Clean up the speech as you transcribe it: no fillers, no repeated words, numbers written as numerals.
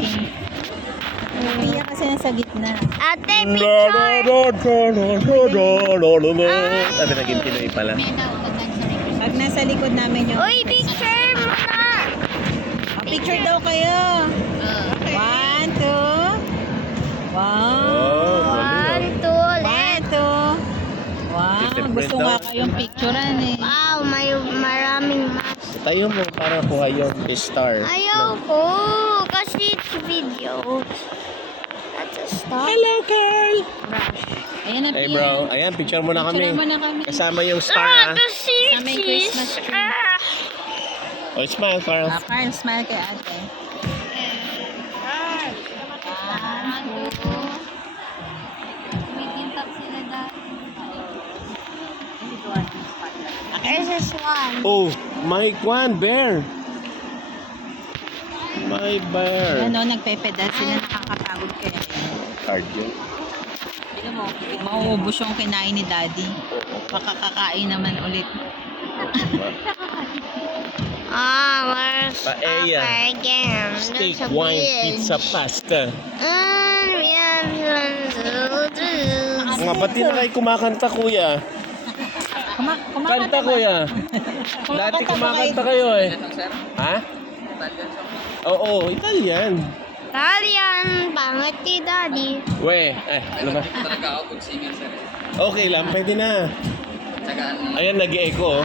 Pia kasi nasa gitna. Ate, picture! Sabi naging Pinoy pala. Pag nasa likod namin yung... Uy, picture muna! Picture daw kayo. One, two. Wow. One, two, One, two. Wow. Gusto nga kayong picturean eh. Wow, may maraming mas. Tayo mo para kuha yung star. Ayaw ko, kasi it's video. That's a stop. Hello, Carl! Ayan na, Hey Pia. bro, ayan, picture mo na kami. Picture mo na kami. Kasama yung star, The Sa may Christmas CC's. tree. Oh, smile, Carl. Carl, smile kay ate. There's this one. Oh, my kwan, bear. My bear. Ano, nagpepedal sila, nakakapagod kaya yan. Card yun. Tignan mo, mauubos yung kinain ni Daddy. Makakakain naman ulit. Where's Paella. again? Steak, There's a wine, bridge. pizza, pasta. We have Nga, ba't di na kayo kumakanta, kuya? Kanta, kuya. Dati kumakanta kayo eh. Ha? Oo, Italian. Italian, pangit ni Daddy. We, ano ba? Okay lang, pwede na. Ayan, nag-echo. Oh.